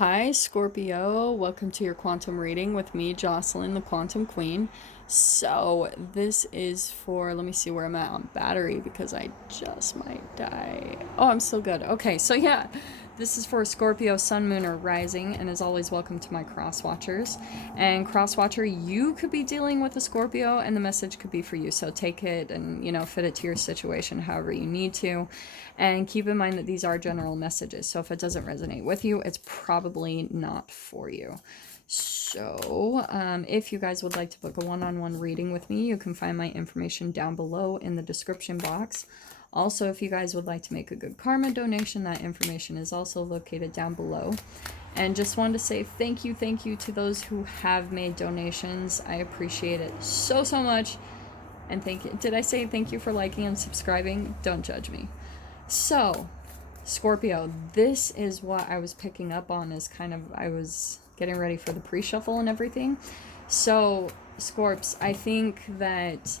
Hi, Scorpio. Welcome to your quantum reading with me, Jocelyn, the Quantum Queen. So, this is for, let me see where I'm at on battery because I just might die. Oh, I'm still good. Okay, so yeah, this is for Scorpio, Sun, Moon, or Rising, and as always, welcome to my cross watchers. And cross watcher, you could be dealing with a Scorpio, and the message could be for you. So, take it and, fit it to your situation however you need to. And keep in mind that these are general messages. So if it doesn't resonate with you, it's probably not for you. So if you guys would like to book a one-on-one reading with me, you can find my information down below in the description box. Also, if you guys would like to make a good karma donation, that information is also located down below. And just wanted to say thank you to those who have made donations. I appreciate it so much. And thank you. Did I say thank you for liking and subscribing? Don't judge me. So, Scorpio, this is what I was picking up on as I was getting ready for the pre-shuffle and everything. So, Scorps, I think that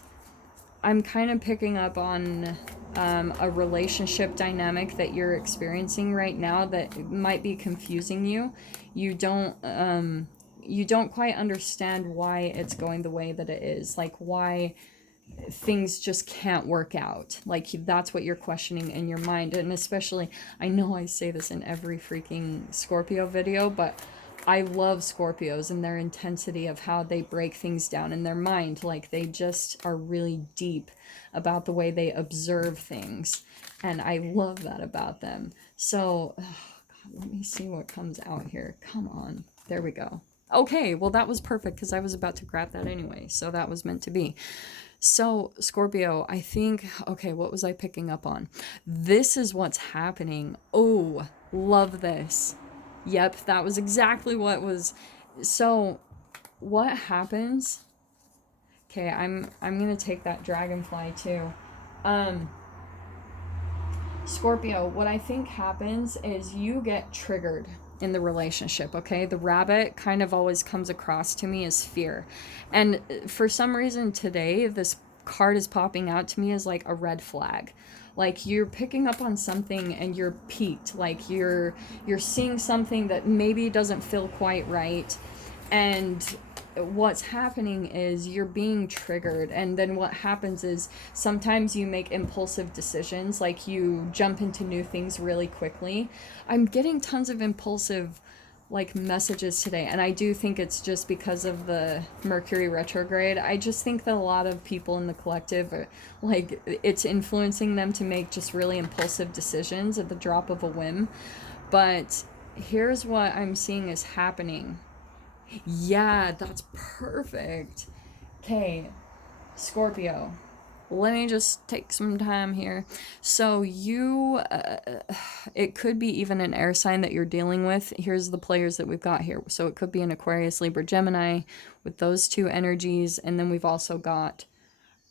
I'm kind of picking up on a relationship dynamic that you're experiencing right now that might be confusing you. You don't quite understand why it's going the way that it is. Like, why things just can't work out. Like, that's what you're questioning in your mind. And especially, I know I say this in every freaking Scorpio video, but I love Scorpios and their intensity of how they break things down in their mind. Like, they just are really deep about the way they observe things, and I love that about them. So God, let me see what comes out here. Come on, there we go. Okay, well, that was perfect because I was about to grab that anyway, so that was meant to be. So, Scorpio, I think, okay, what was I picking up on? This is what's happening. Oh, love this. Yep, that was exactly what was. So, what happens? Okay, I'm going to take that dragonfly too. Scorpio, what I think happens is you get triggered in the relationship, okay? The rabbit kind of always comes across to me as fear. And for some reason today, this card is popping out to me as like a red flag. Like, you're picking up on something and you're piqued. Like, you're seeing something that maybe doesn't feel quite right. And what's happening is you're being triggered, and then what happens is sometimes you make impulsive decisions, like you jump into new things really quickly. I'm getting tons of impulsive like messages today, and I do think it's just because of the Mercury retrograde. I just think that a lot of people in the collective are, like, it's influencing them to make just really impulsive decisions at the drop of a whim. But here's what I'm seeing is happening. Yeah, that's perfect. Okay, Scorpio. Let me just take some time here. So it could be even an air sign that you're dealing with. Here's the players that we've got here. So it could be an Aquarius, Libra, Gemini with those two energies. And then we've also got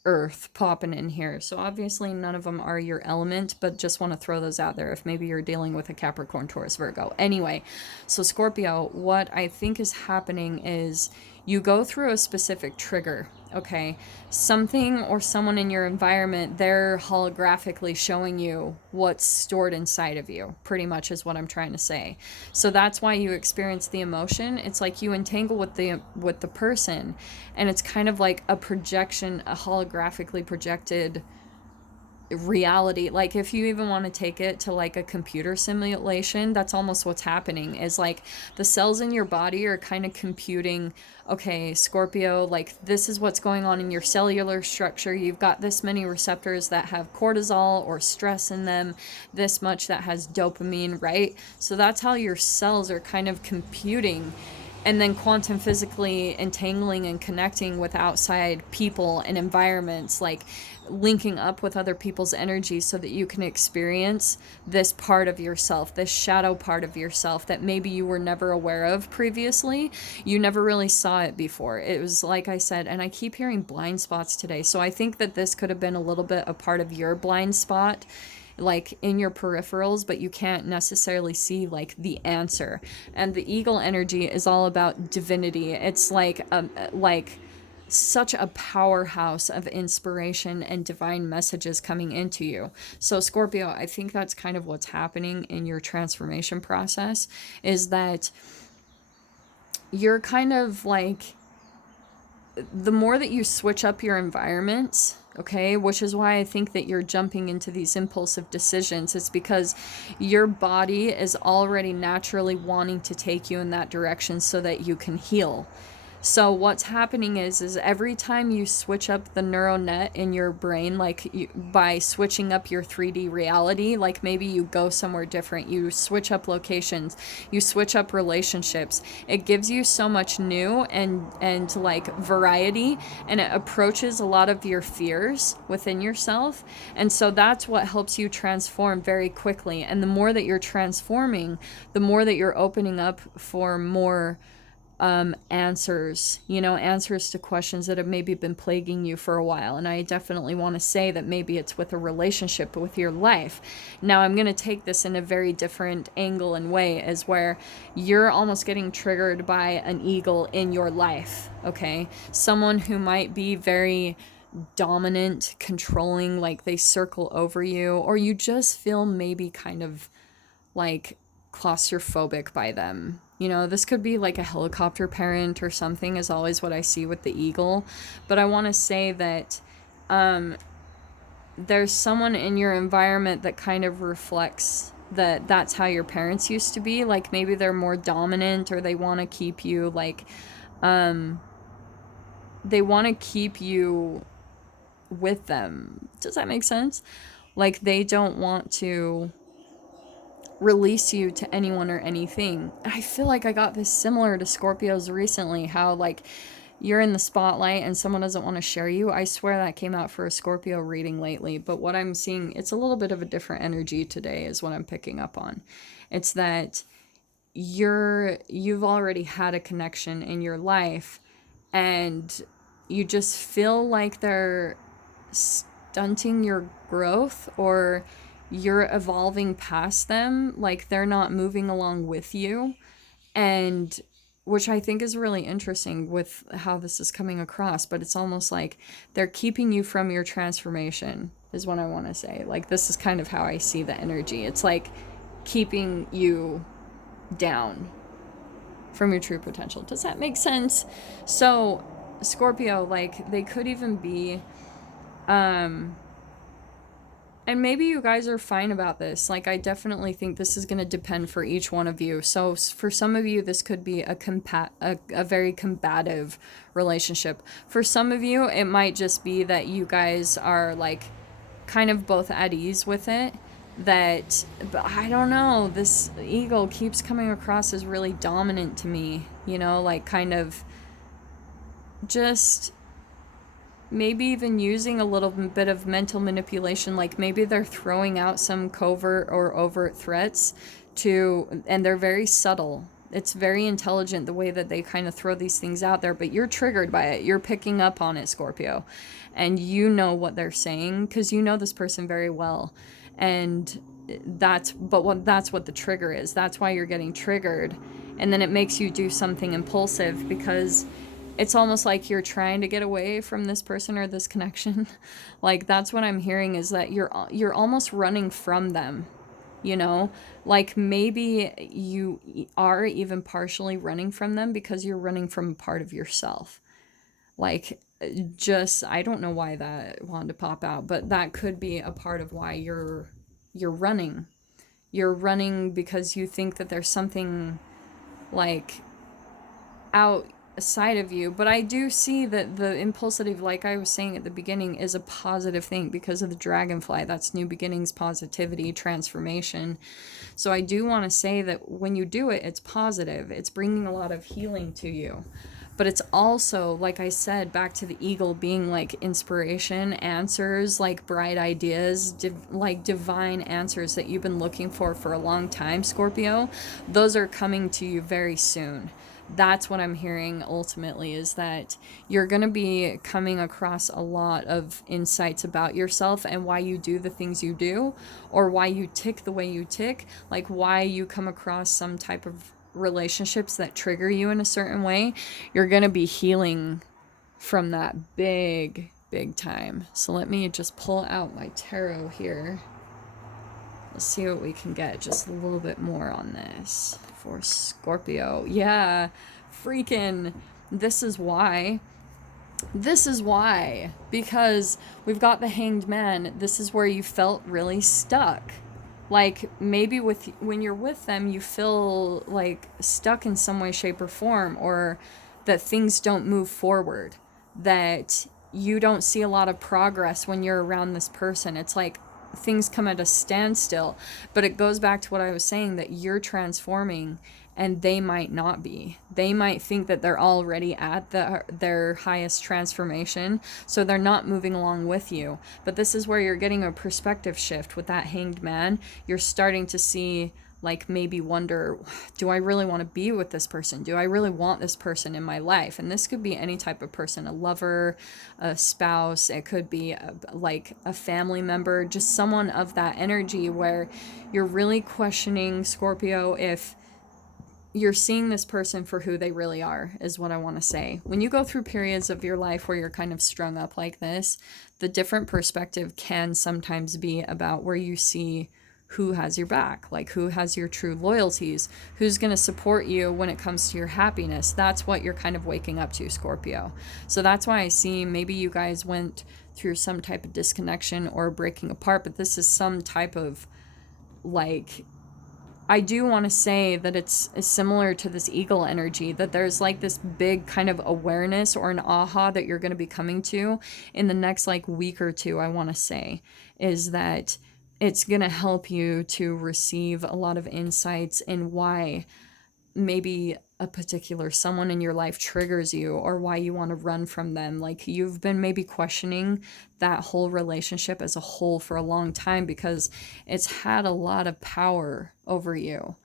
Earth popping in here. So obviously none of them are your element, but just want to throw those out there if maybe you're dealing with a Capricorn, Taurus, Virgo. Anyway, so Scorpio, what I think is happening is you go through a specific trigger, okay? Something or someone in your environment, they're holographically showing you what's stored inside of you, pretty much is what I'm trying to say. So that's why you experience the emotion. It's like you entangle with the person, and it's kind of like a projection, a holographically projected reality. Like, if you even want to take it to like a computer simulation, that's almost what's happening. Is like the cells in your body are kind of computing, okay, Scorpio, like, this is what's going on in your cellular structure. You've got this many receptors that have cortisol or stress in them, this much that has dopamine, right? So that's how your cells are kind of computing, and then quantum physically entangling and connecting with outside people and environments, like linking up with other people's energy so that you can experience this part of yourself, this shadow part of yourself that maybe you were never aware of previously. You never really saw it before. It was, like I said, and I keep hearing blind spots today. So I think that this could have been a little bit a part of your blind spot, like in your peripherals, but you can't necessarily see like the answer. And the eagle energy is all about divinity. It's like such a powerhouse of inspiration and divine messages coming into you. So Scorpio, I think that's kind of what's happening in your transformation process, is that you're kind of like, the more that you switch up your environments, okay, which is why I think that you're jumping into these impulsive decisions, it's because your body is already naturally wanting to take you in that direction so that you can heal. So what's happening is every time you switch up the neural net in your brain, like by switching up your 3D reality, like maybe you go somewhere different, you switch up locations, you switch up relationships, it gives you so much new and like variety, and it approaches a lot of your fears within yourself. And so that's what helps you transform very quickly. And the more that you're transforming, the more that you're opening up for more answers, answers to questions that have maybe been plaguing you for a while. And I definitely want to say that maybe it's with a relationship with your life. Now, I'm going to take this in a very different angle and way, as where you're almost getting triggered by an eagle in your life, okay? Someone who might be very dominant, controlling, like they circle over you, or you just feel maybe kind of like claustrophobic by them. This could be like a helicopter parent or something, is always what I see with the eagle. But I want to say that there's someone in your environment that kind of reflects that that's how your parents used to be. Like maybe they're more dominant, or they want to keep you like, they want to keep you with them. Does that make sense? Like they don't want to release you to anyone or anything. I feel like I got this similar to Scorpios recently, how like you're in the spotlight and someone doesn't want to share you. I swear that came out for a Scorpio reading lately, but what I'm seeing, it's a little bit of a different energy today is what I'm picking up on. It's that you've already had a connection in your life, and you just feel like they're stunting your growth, or you're evolving past them, like they're not moving along with you. And which I think is really interesting with how this is coming across, but it's almost like they're keeping you from your transformation, is what I want to say. Like this is kind of how I see the energy. It's like keeping you down from your true potential. Does that make sense? So Scorpio, like they could even be and maybe you guys are fine about this. Like, I definitely think this is going to depend for each one of you. So for some of you, this could be a very combative relationship. For some of you, it might just be that you guys are like kind of both at ease with it. But I don't know, this eagle keeps coming across as really dominant to me, like kind of just maybe even using a little bit of mental manipulation, like maybe they're throwing out some covert or overt threats and they're very subtle. It's very intelligent the way that they kind of throw these things out there, but you're triggered by it. You're picking up on it, Scorpio. And you know what they're saying because you know this person very well. And that's what the trigger is. That's why you're getting triggered. And then it makes you do something impulsive because it's almost like you're trying to get away from this person or this connection. Like that's what I'm hearing, is that you're almost running from them, like maybe you are even partially running from them because you're running from a part of yourself. Like I don't know why that wanted to pop out, but that could be a part of why you're running. You're running because you think that there's something like outside of you. But I do see that the impulsive, like I was saying at the beginning, is a positive thing because of the dragonfly. That's new beginnings, positivity, transformation. So I do want to say that when you do it, it's positive. It's bringing a lot of healing to you. But it's also, like I said, back to the eagle being like inspiration, answers, like bright ideas, like divine answers that you've been looking for a long time, Scorpio. Those are coming to you very soon. That's what I'm hearing ultimately, is that you're going to be coming across a lot of insights about yourself and why you do the things you do, or why you tick the way you tick, like why you come across some type of relationships that trigger you in a certain way. You're going to be healing from that big time. So let me just pull out my tarot here. Let's see what we can get just a little bit more on this for Scorpio. Yeah, freaking, this is why. This is why. Because we've got the Hanged Man. This is where you felt really stuck. Like, maybe when you're with them, you feel like stuck in some way, shape, or form, or that things don't move forward, that you don't see a lot of progress when you're around this person. It's like things come at a standstill. But it goes back to what I was saying, that you're transforming and they might not be. They might think that they're already at their highest transformation, so they're not moving along with you. But this is where you're getting a perspective shift with that Hanged Man. You're starting to see, like, maybe wonder, do I really want to be with this person? Do I really want this person in my life? And this could be any type of person, a lover, a spouse, it could be like a family member, just someone of that energy where you're really questioning, Scorpio, if you're seeing this person for who they really are, is what I want to say. When you go through periods of your life where you're kind of strung up like this, the different perspective can sometimes be about where you see who has your back, like who has your true loyalties, who's going to support you when it comes to your happiness. That's what you're kind of waking up to, Scorpio. So that's why I see maybe you guys went through some type of disconnection or breaking apart, but this is some type of, like, I do want to say that it's similar to this eagle energy, that there's like this big kind of awareness or an aha that you're going to be coming to in the next like week or two. I want to say is that it's going to help you to receive a lot of insights in why maybe a particular someone in your life triggers you, or why you want to run from them. Like, you've been maybe questioning that whole relationship as a whole for a long time because it's had a lot of power over you.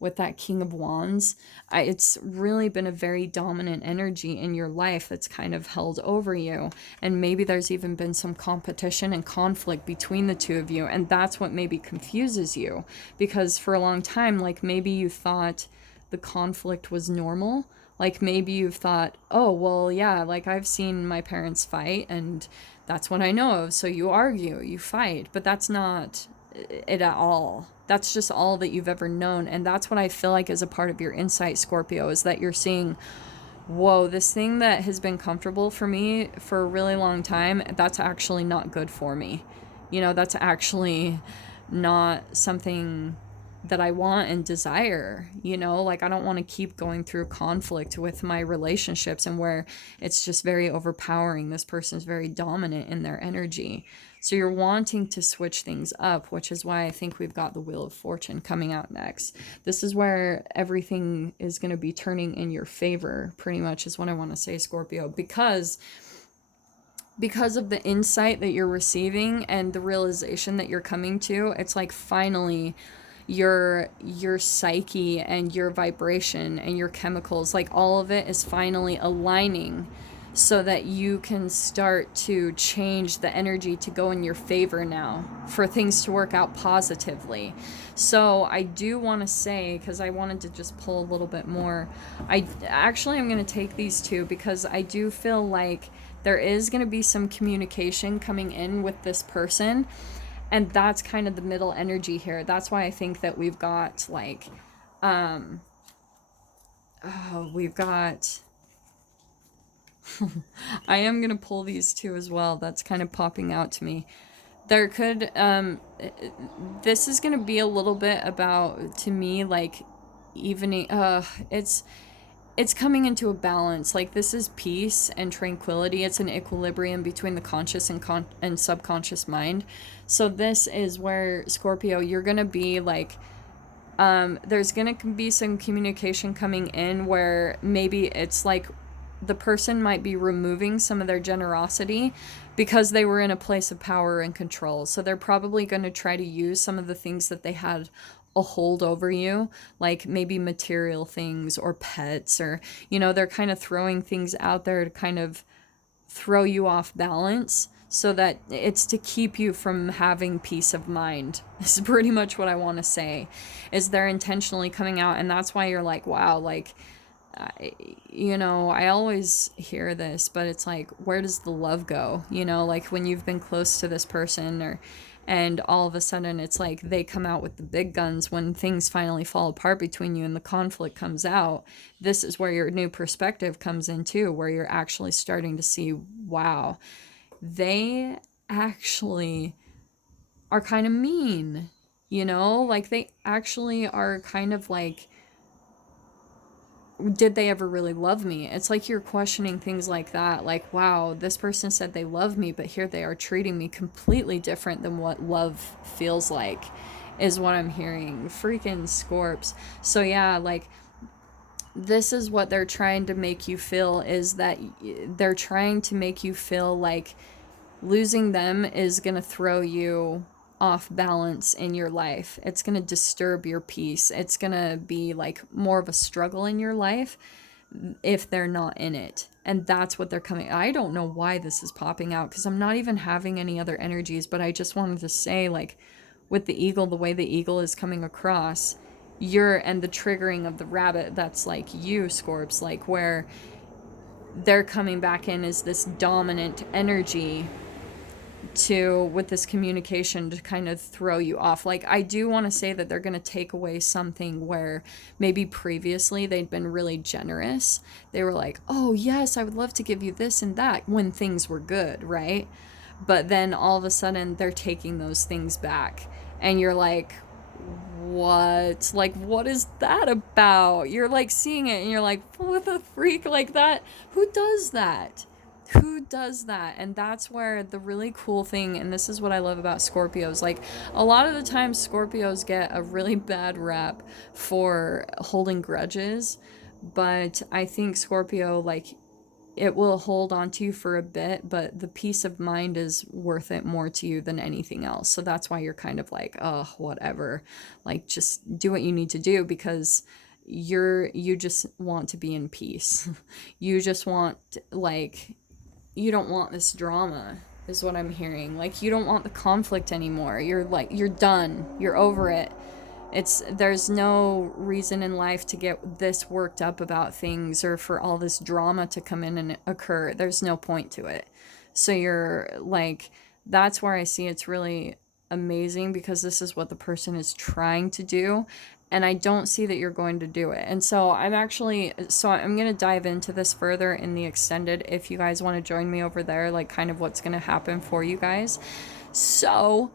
With that King of Wands, it's really been a very dominant energy in your life that's kind of held over you. And maybe there's even been some competition and conflict between the two of you. And that's what maybe confuses you. Because for a long time, like, maybe you thought the conflict was normal. Like, maybe you've thought, oh, well, yeah, like, I've seen my parents fight and that's what I know of. So you argue, you fight. But that's not it at all. That's just all that you've ever known. And that's what I feel like is a part of your insight, Scorpio, is that you're seeing, whoa, this thing that has been comfortable for me for a really long time, that's actually not good for me. You know, that's actually not something that I want and desire, you know, like, I don't want to keep going through conflict with my relationships and where it's just very overpowering. This person's very dominant in their energy. So you're wanting to switch things up, which is why I think we've got the Wheel of Fortune coming out next. This is where everything is going to be turning in your favor, pretty much, is what I want to say, Scorpio, because of the insight that you're receiving and the realization that you're coming to. It's like, finally, your psyche and your vibration and your chemicals, like, all of it is finally aligning so that you can start to change the energy to go in your favor now, for things to work out positively. So I do want to say, because I wanted to just pull a little bit more, I'm going to take these two because I do feel like there is going to be some communication coming in with this person. And that's kind of the middle energy here. That's why I think that we've got, like, we've got, I am going to pull these two as well. That's kind of popping out to me. There could, this is going to be a little bit about, to me, like, evening, it's coming into a balance. Like, this is peace and tranquility. It's an equilibrium between the conscious and subconscious mind. So this is where, Scorpio, you're going to be like, there's going to be some communication coming in where maybe it's like the person might be removing some of their generosity because they were in a place of power and control. So they're probably going to try to use some of the things that they had a hold over you, like maybe material things or pets, or, you know, they're kind of throwing things out there to kind of throw you off balance, so that it's to keep you from having peace of mind. This is pretty much what I want to say, is they're intentionally coming out. And that's why you're like, wow, like, I always hear this, but it's like, where does the love go? Like when you've been close to this person, and all of a sudden it's like they come out with the big guns when things finally fall apart between you and the conflict comes out. This is where your new perspective comes in too, where you're actually starting to see, wow, they actually are kind of mean, like they actually are kind of like, did they ever really love me? It's like you're questioning things like that. Like, wow, this person said they love me, but here they are treating me completely different than what love feels like, is what I'm hearing. Freaking Scorps. So yeah, like, this is what they're trying to make you feel, is that they're trying to make you feel like losing them is going to throw you off balance in your life. It's going to disturb your peace. It's going to be like more of a struggle in your life if they're not in it. And that's what they're coming. I don't know why this is popping out, because I'm not even having any other energies, but I just wanted to say, like, with the eagle, the way the eagle is coming across, and the triggering of the rabbit, that's like you, Scorps, like where they're coming back in as this dominant energy with this communication to kind of throw you off. Like, I do want to say that they're going to take away something where maybe previously they'd been really generous. They were like, oh yes, I would love to give you this and that when things were good, right? But then all of a sudden they're taking those things back, and you're like, what? Like, what is that about? You're like seeing it and you're like, what the freak? Like, that, who does that? Who does that? And that's where the really cool thing, and this is what I love about Scorpios, like, a lot of the time Scorpios get a really bad rap for holding grudges, but I think Scorpio, like, it will hold on to you for a bit, but the peace of mind is worth it more to you than anything else. So that's why you're kind of like, oh, whatever. Like, just do what you need to do, because you just want to be in peace. You just want, like, you don't want this drama, is what I'm hearing. Like, you don't want the conflict anymore. You're like, you're done. You're over it. There's no reason in life to get this worked up about things, or for all this drama to come in and occur. There's no point to it. So you're like, that's where I see it's really amazing, because this is what the person is trying to do, and I don't see that you're going to do it. And so I'm going to dive into this further in the extended, if you guys want to join me over there, like kind of what's going to happen for you guys. So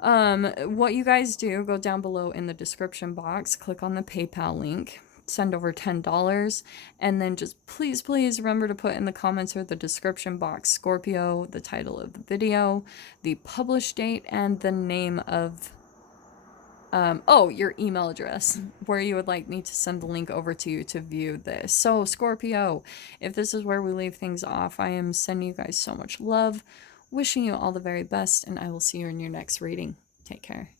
what you guys do, go down below in the description box, click on the PayPal link, send over $10, and then just please remember to put in the comments or the description box Scorpio, the title of the video, the publish date, and the name of your email address, where you would like me to send the link over to you to view this. So Scorpio, if this is where we leave things off, I am sending you guys so much love, wishing you all the very best, and I will see you in your next reading. Take care.